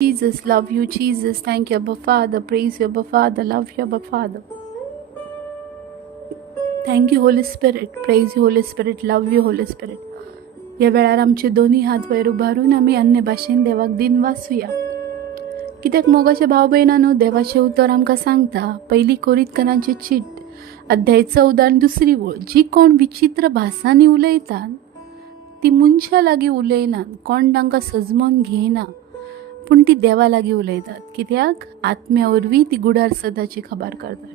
Jesus, love you, Jesus. Thank you, Abba Father. Praise you, Abba Father. Love you, Abba Father. Thank you, Holy Spirit. Praise you, Holy Spirit. Love you, Holy Spirit. या वेळार आमचे दोन्ही हात वयर उबारून आमी अन्य भाशेन देवाक दिन वाचूया. कित्याक मोगाचे भाव भयणांनो, देवाचें उतर आमकां सांगता. पहिली कोरिंथकरांची चीट अध्याय 14 आनी 2 ओळ. जी कोण विचित्र भासांनी उलयतात ती मनशा लागीं उलयनात, कोण तांकां सजमोन घेयना, पूण ती देवा लागीं उलयतात. कित्याक आत्म्या वरवीं ती गुडार सदाची खबर करतात.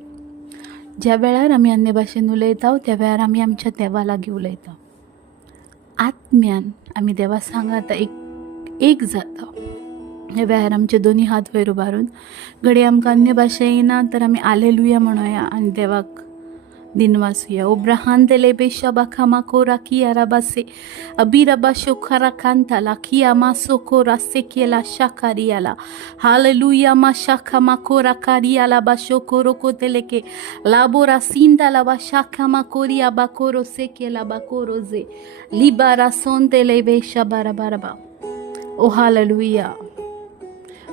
ज्या वेळार आमी अन्य भाशेन उलयता त्या वेळार आमी आमच्या देवा लागीं उलयता. आत्म्यान आमी देवा सांगात एक जाता. ह्या वेळार आमचे दोन्ही हात वयर उबारून घडये आमकां अन्य भाशा येना तर आमी हालेलुया म्हणोया आनी देवाक दिन वाचूया. ओब्राहान तेलेबे शबाखामा कोरा किया रबासे अबिरबा शोखारा कांताला किया मासो कोरा सेकेला शाकारियाला हालेलुया मा शाखा मा कोरा कारियाला बा शोकोरो कोतेलेके लाबोरा सिंदाला बा शाखा मा कोरिया बा कोरो सेकेला बा कोरो जे लिबारा सोन तेलेबे शबारा बारबा. ओ हालेलुया.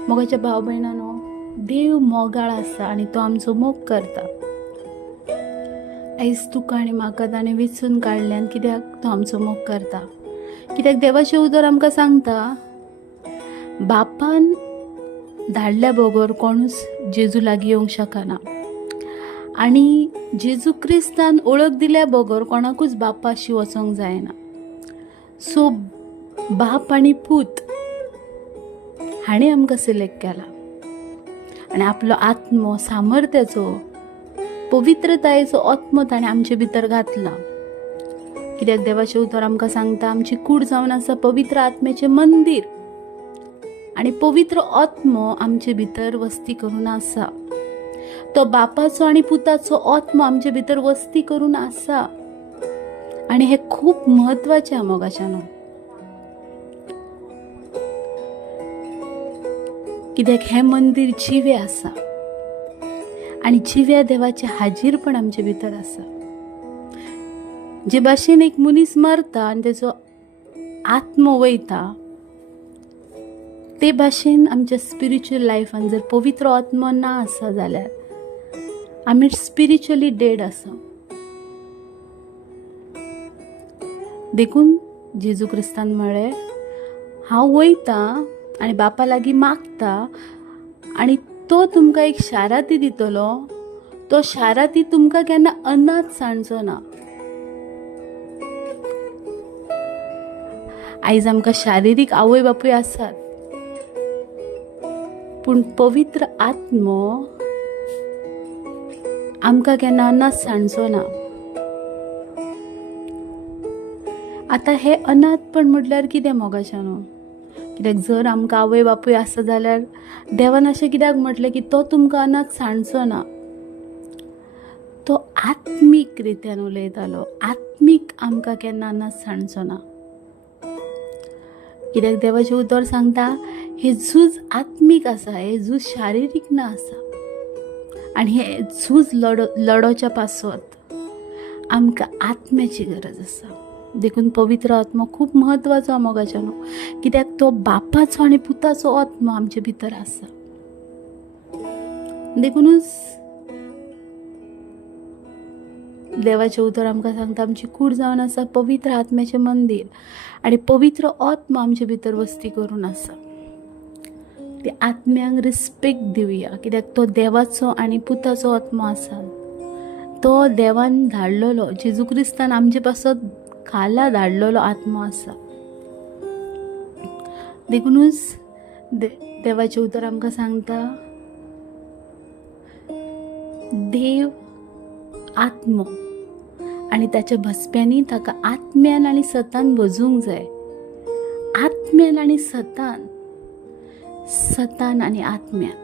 मोगाच्या भाव भयणांनो, देव मोगाळ आसा आनी तो आमचो मोग करता. आयज तुका आनी म्हाका ताणें वेचून काडल्यान कित्याक तो आमचो मोग करता. कित्याक देवाचें उतर आमकां सांगता, बापान धाडल्या बगर कोणूच जेजू लागीं येवंक शकना आनी जेजू क्रिस्तान ओळख दिल्या बगर कोणाकूच बापाशी वचोंक जायना. सो बाप आनी पूत हाणें आमकां सिलेक्ट केला आनी आपलो आत्मो सामर्थ्याचो पवित्रतायेचो आत्मो ताणें आमचे भितर घातला. कित्याक देवाचें उतर आमकां सांगता, आमची कूड जावन आसा पवित्र आत्म्याचें मंदीर आनी पवित्र आत्मो आमचे भितर वस्ती करून आसा. तो बापाचो आनी पुताचो आत्मो आमचे भितर वस्ती करून आसा आनी हें खूब म्हत्वाचें मोगाच्यानो. कित्याक हें मंदीर जिवें आसा आनी जिव्या देवाचें हाजीरपण आमचे भितर आसा. जे भाशेन एक मनीस मरता आनी तेजो आत्मो वयता, ते भाशेन आमच्या स्पिरिच्युअल लायफान जर पवित्र आत्मो ना आसा जाल्यार आमी स्पिरिच्युअली डेड आसा. देखून जेजू क्रिस्तान म्हळें, हांव वयता आनी बापा लागीं मागता आनी तो तुमकां एक शाराती दितलो. तो शाराती तुमकां केन्ना अनाथ सांडचो ना. आयज आमकां शारिरीक आवय बापूय आसात, पूण पवित्र आत्मो आमकां केन्ना अनाथ सांडचो ना. आतां हे अनाथपण म्हटल्यार कितें मोगाच्यानो? कित्याक जर आमकां आवय बापूय आसा जाल्यार देवान अशें कित्याक म्हटलें की तो तुमकां अनाथ सांडचो ना. तो आत्मीक रित्यान उलयतालो. आत्मीक आमकां केन्ना अनाथ सांडचो ना. कित्याक देवाचें उतर सांगता, हे झूज आत्मीक आसा, हे झूज शारिरीक ना आसा. आनी हे झूज लडोवच्या पासत आमकां आत्म्याची गरज आसा. देखून पवित्र आत्मो खूब म्हत्वाचो मोगाच्यानो. कित्याक तो बापाचो आनी पुताचो आत्मो आमचे भितर आसा. देखूनच देवाचें उतर आमकां सांगता, आमची कूड जावन आसा पवित्र आत्म्याचें मंदीर आनी पवित्र आत्मो आमचे भितर वस्ती करून आसा. त्या आत्म्यांक रिस्पेक्ट दिवया, कित्याक तो देवाचो आनी पुताचो आत्मो आसा. तो देवान धाडलेलो, जेजू क्रिस्तान आमचे पासत खाला धाडलेलो आत्मो आसा. देखूनच देवाचें उतर आमकां सांगता, देव आत्मो आनी ताच्या भस्प्यांनी ताका आत्म्यान आनी सतान भजूंक जाय. आत्म्यान आनी सतान, सतान आनी आत्म्यान.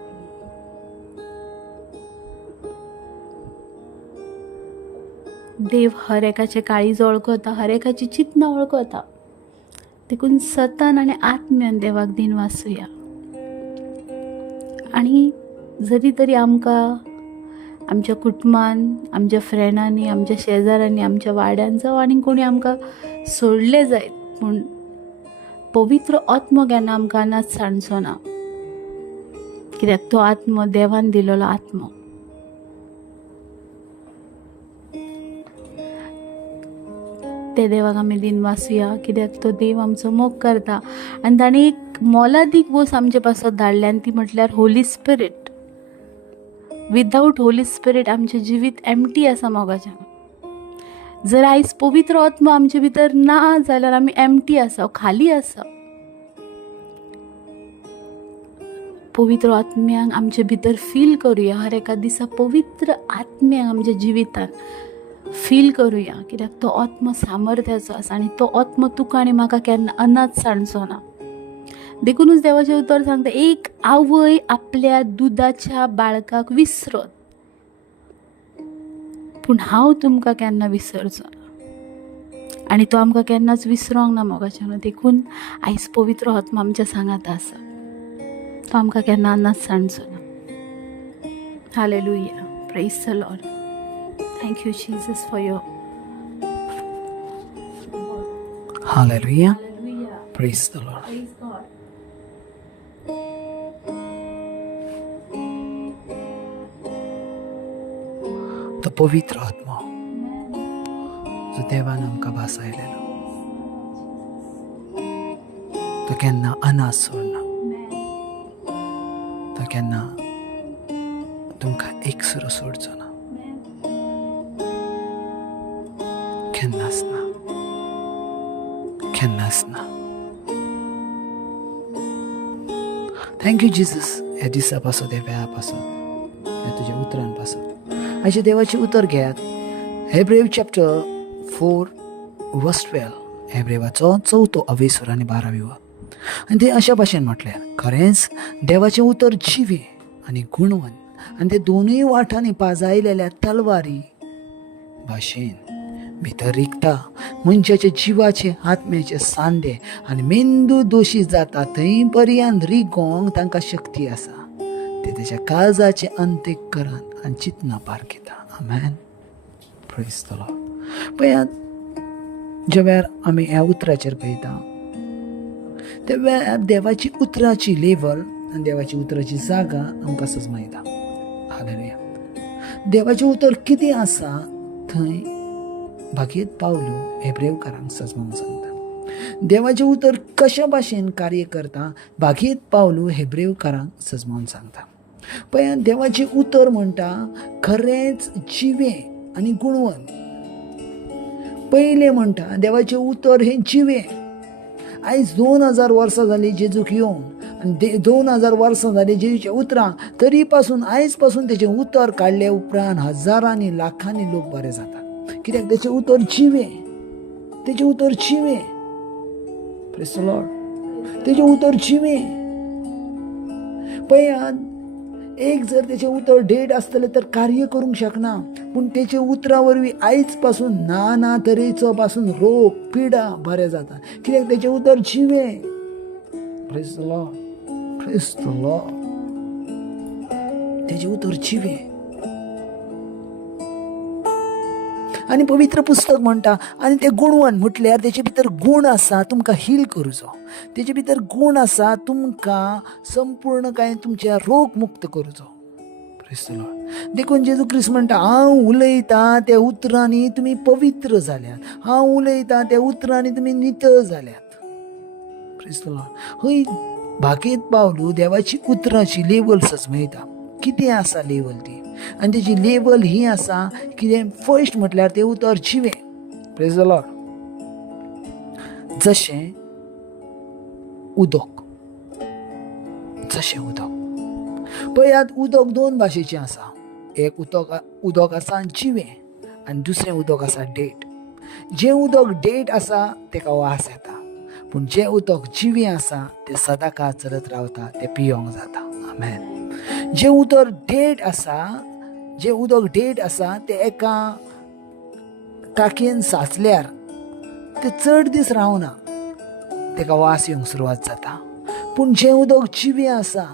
देव हर एकाचे काळीज वळखता, हर एकाची चिंतना वळखता. देखून सतान आनी आत्म्यान देवाक दिन वाचूया. आनी जरी तरी आमकां आमच्या कुटुंबान, आमच्या फ्रेंडांनी, आमच्या शेजाऱ्यांनी, आमच्या वाड्यान जावं आनी कोणी आमकां सोडले जायत, पूण पवित्र आत्मो केन्ना आमकां अनाथ सांडचो ना. कित्याक तो आत्मो देवान दिलेलो आत्मो. ते देवाक आमी दिन वाचुया, कित्याक तो देव आमचो मोग करता. आनी ताणें एक मोलादीक वस्त आमचे पासत धाडल्या आनी ती म्हटल्यार Holy spirit. Without Holy spirit आमचें जिवीत एम्प्टी आसा मोगाचें. जर आयज पवित्र आत्मा आमचे भितर ना जाल्यार आमी एम्प्टी आसा, खाली आसा. पवित्र आत्म्याक आमचे भितर फील करूया. हर एका दिसा पवित्र आत्म्याक आमच्या जिवितान फील करूया, कित्याक तो आत्मो सामर्थ्याचो आसा आनी तो आत्मो तुका आनी म्हाका केन्ना अनाथ सांडचो ना. देखूनच देवाचें उतर सांगता, एक आवय आपल्या दुधाच्या बाळकाक विसरत, पूण हांव तुमकां केन्ना विसरचो ना. आनी तो आमकां केन्नाच विसरोंक ना मोगाचें. देखून आयज पवित्र आत्मा आमच्या सांगात आसा, तो आमकां केन्ना अनाथ सांडचो ना. Hallelujah. Praise the Lord. Thank you, Jesus, for your. Hallelujah. Praise the Lord. Praise God. तो पवित्र आत्मा जो देवान आमकां भासायलेलो, तो केन्ना अनाथ सोडना. तो केन्ना तुमकां एकसुरो सोडचो ना. केन्नाच ना, केन्नाच ना. थँक्यू जिजस, ह्या दिसा पासून, ह्या वेळा पासून, ह्या तुज्या उतरां पासून. आयचे देवाचें उतर घेयात. हेब्रेव चॅप्टर 4 वर्स 12. हेब्रेवाचो 4थो 11 आनी 12. आनी ते अशा भाशेन म्हटल्यार, खरेंच देवाचें उतर जिवे आनी गुणवंत आनी ते दोनूय वाठांनी पाजायलेल्या तलवारी भाशेन भितर रिगता. मनशाच्या जिवाचे, आत्म्याचे सांदे आनी मेंदू दोशी जाता थंय पर्यंत रिगोंक तांकां शक्ती आसा. ते तेच्या काळजाचे अंतःकरण आनी चिंतना पारखिता. आमेन. Praise the Lord. पळयात, ज्या वेळार आमी ह्या उतराचेर पळयता, त्या वेळार देवाची उतराची लेवल आनी देवाची उतराची जागा आमकां समजता. हालेलुया. देवाचें उतर कितें आसा थंय भागीत पावलो हेब्रेवकारांक सजमोंक सांगता. देवाचें उतर कशा भाशेन कार्य करता भागीत पावलो हेब्रेवकारांक सजमोन सांगता. पळयात, देवाचें उतर म्हणटा खरेंच जिवे आनी गुणवंत. पयलें म्हणटा देवाचें उतर हें जिवे. आयज 2000 वर्सां जालीं जेजूक येवन, आनी 2000 वर्सां जालीं जेजूच्या उतरां, तरी पासून आयज पासून तेचें उतर काडले उपरांत हजारांनी लाखांनी लोक बरे जातात. कित्याक तेचें उतर जिवे. तेचें उतर जिवे. Praise the Lord. तेचें उतर जिवे. पळयात, एक जर तेचें उतर डेट आसतलें तर कार्य करूंक शकना, पूण तेचें उतरा वरवीं आयज पासून ना तरेचो पासून रोग पिडा बरें जाता. कित्याक तेचें उतर जिवे. Praise the Lord. Praise the Lord. तेचें उतर जिवे. आनी पवित्र पुस्तक म्हणटा, आनी ते गुणवंत म्हटल्यार तेचे भितर गुण आसा तुमकां हील करूचो. तेचे भितर गुण आसा तुमकां संपूर्णकाय तुमच्या रोग मुक्त करूचो. Praise the Lord. देखून जेजू ख्रिस्त म्हणटा, हांव उलयतां त्या उतरांनी तुमी पवित्र जाल्यात. हांव उलयतां त्या उतरांनी तुमी नितळ जाल्यात. Praise the Lord. हय, भागेत पावलो देवाची उतराची लेवल सजमयता. कितें आसा लेवल ती, आनी तेची लेवल ही आसा कितें. फर्स्ट म्हटल्यार ते उतर जिवे. Praise the Lord. जशें उदक. जशें उदक. पळयात, उदक 2 भाशेचें आसा. एक उदक आसा जिवे आनी दुसरें उदक आसा डेट. जें उदक डेट आसा तेका वास येता, पूण जें उदक जिवे आसा तें सदां काळ चलत रावता, तें पियोंक जाता. आमेन. जें उदक डेट आसा तें एका टाकयेन साचल्यार तें चड दीस रावना, तेका वास येवंक सुरवात जाता. पूण जें उदक जिवे आसा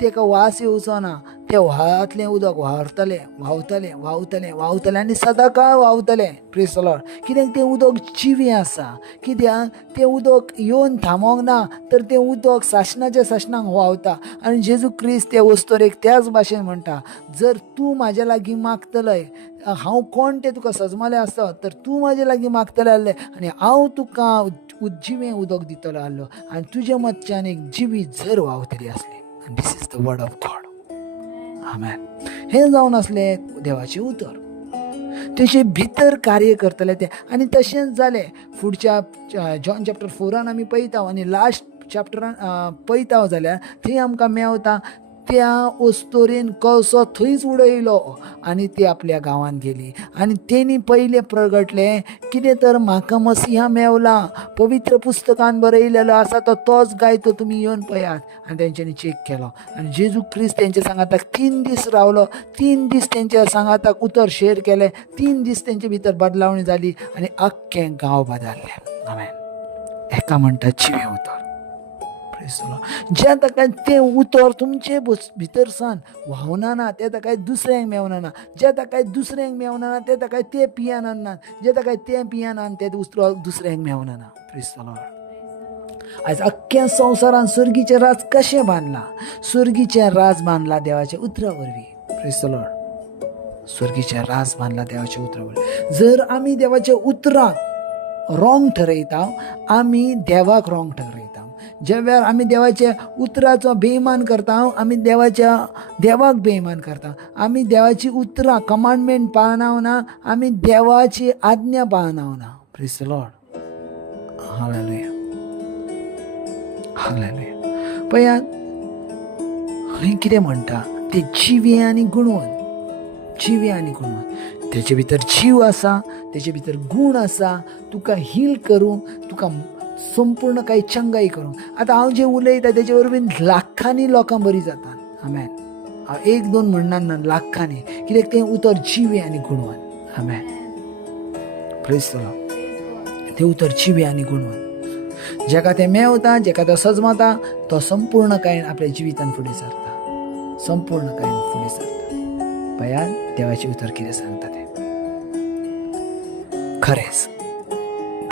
तेका वास येवचो ना. ते व्हाळांतलें उदक व्हांवतलें व्हांवतलें व्हांवतलें व्हांवतलें आनी सदांकाळ व्हांवतलें. Praise the Lord. कित्याक तें उदक जिवें आसा. कित्याक तें उदक येवन थांबोंक ना, तर तें उदक सासणाच्या सासणाक व्हांवता. आनी जेजू क्रिस्त त्या वस्तोरेक त्याच भाशेन म्हणटा, जर तूं म्हाज्या लागीं मागतलय, हांव कोण तें तुका सजमलें आसत, तर तूं म्हाजे लागीं मागतलें आहलें आनी हांव तुका जिवें उदक दितलो आहलो आनी तुज्या मदच्यान एक जिवी झर व्हांवतली आसली. आनी this is the word of God. आमेन. हें जावन असलें देवाचें उतर. तेचे भितर कार्य करतले ते. आनी तशेंच जालें. फुडच्या जॉन चॅप्टर 4 आमी पळयता आनी लास्ट चॅप्टरान पळयता जाल्यार थंय आमकां मेवता त्या वस्तोरेन कळसो थंयच उडयलो आनी ती आपल्या गांवांत गेली. आनी तेणी पयलें प्रगटलें, कितें तर म्हाका मसिहा मेवला, पवित्र पुस्तकान बरयलेलो आसा तो तोच गायतो, तुमी येवन पळयात. आनी तेंच्यांनी चॅक केलो आनी जेजू क्रिस्त तेंच्या सांगाताक 3 दीस रावलो. 3 दीस तेंच्या सांगाताक उतर शेअर केलें. 3 दीस तेंचे भितर बदलावणी जाली आनी आख्खें गांव बदललें. आमेन. हेका म्हणटा जिवें उतर. ज्या ताका तें उतर तुमचे भितर सावन व्हांवना ना, ते ताका दुसऱ्यांक मेवना ना. ज्या ताका दुसऱ्यांक मेवना ना, ते ताका ते पियान आनात. जे ताका तें पियान आनी ते दुसऱ्यांक मेवना ना. Praise the Lord. आयज अख्ख्या संवसारान सुर्गीचें राज कशें बांदलां? सुर्गीचें राज बांदलां देवाच्या उतरा वरवीं. Praise the Lord. सुर्गीचें राज बांदलां देवाच्या उतरा वरवीं. जर आमी देवाच्या उतराक रॉंग ठरयता, आमी देवाक रॉंग ठरयता. ज्या वेळार आमी देवाच्या उतराचो बेईमान करता, आमी देवाक बेईमान करता. आमी देवाची उतरां कमांडमेंट पाळनावना, आमी देवाची आज्ञा पाळनावना. Praise the Lord. हालेलुया. हालेलुया. पळयात खंय कितें म्हणटा ते जिवें आनी गुणवंत. जिवें आनी गुणवंत. तेचे भितर जीव आसा, तेचे भितर गुण आसा. तुका हील करूं, तुका संपूर्ण काही चंगाई करूं. आतां हांव जे उलयता तेजे वरवीं लाखांनी लोकां बरी जातात. आमेन. हांव 1-2 म्हणना ना, लाखांनी. कित्याक तें उतर जिवें आनी गुणवंत. आमेन. Praise the Lord. तें उतर जिवें आनी गुणवंत. जेका तें मेवता, जेका तो सजमता, तो संपूर्ण कायेन आपल्या जिवितान फुडें सरता. संपूर्ण कायेन फुडें सरता. पळयात देवाचें उतर कितें सांगता तें. खरेंच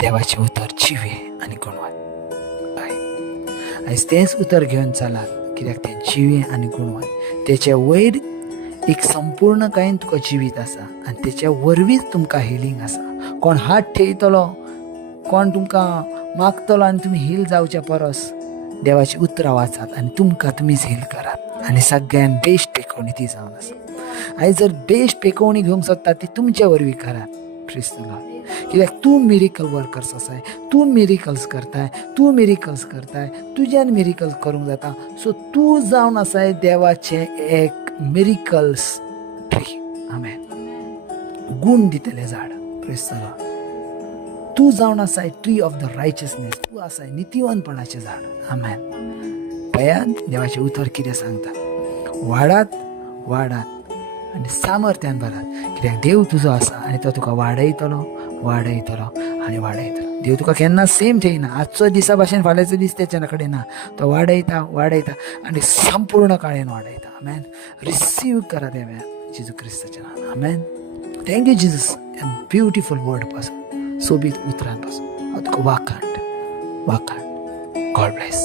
देवाचें उतर जिवें आनी गुणवंत. आयज तेंच उतर घेवन चलात. कित्याक तें जिवें आनी गुणवंत. तेचे वयर एक संपूर्ण कायेन तुका जिवीत आसा आनी तेच्या वरवींच तुमकां हिलींग आसा. कोण हात ठेयतलो, कोण तुमकां मागतलो आनी तुमी हील जावच्या परस देवाची उतरां वाचात आनी तुमकां तुमीच हील करात. आनी सगळ्यान बेस्ट पेखवणी ती जावन आसा. आयज जर बेस्ट पेखवणी घेवंक सोदता ती तुमच्या वरवीं करात. Praise the Lord. कित्याक तूं मिरेकल वर्कर्स आसाय, तूं मिरेकल्स करताय, तुज्यान मिरेकल्स करूंक जाता. सो तूं जावन आसाय देवाचें एक मिरेकल्स ट्री. आमेन. गुण दितलें झाड. Praise the Lord. तूं जावन आसाय ट्री ऑफ द रायचसनेस. तूं आसाय नितीवंतपणाचें झाड. आमेन. पळयात देवाचें उतर कितें सांगता. वाडात वाडात आनी सामर्थ्यान भरात. कित्याक देव तुजो आसा आनी तो तुका वाडयतलो आनी वाडयतलो. देव तुका केन्ना सेम थेयना. आजचो दिसा भाशेन फाल्यांचो दीस तेच्या कडेन ना. तो वाडयता आनी संपूर्ण काळेन वाडयता. आमेन. रिसीव करा देव्या जेजू क्रिस्ताच्या नांवान. आमेन. Thank you Jesus. ब्युटिफूल वर्ड पासून, सोबीत उतरां पासून हांव तुका वाखाण. God bless.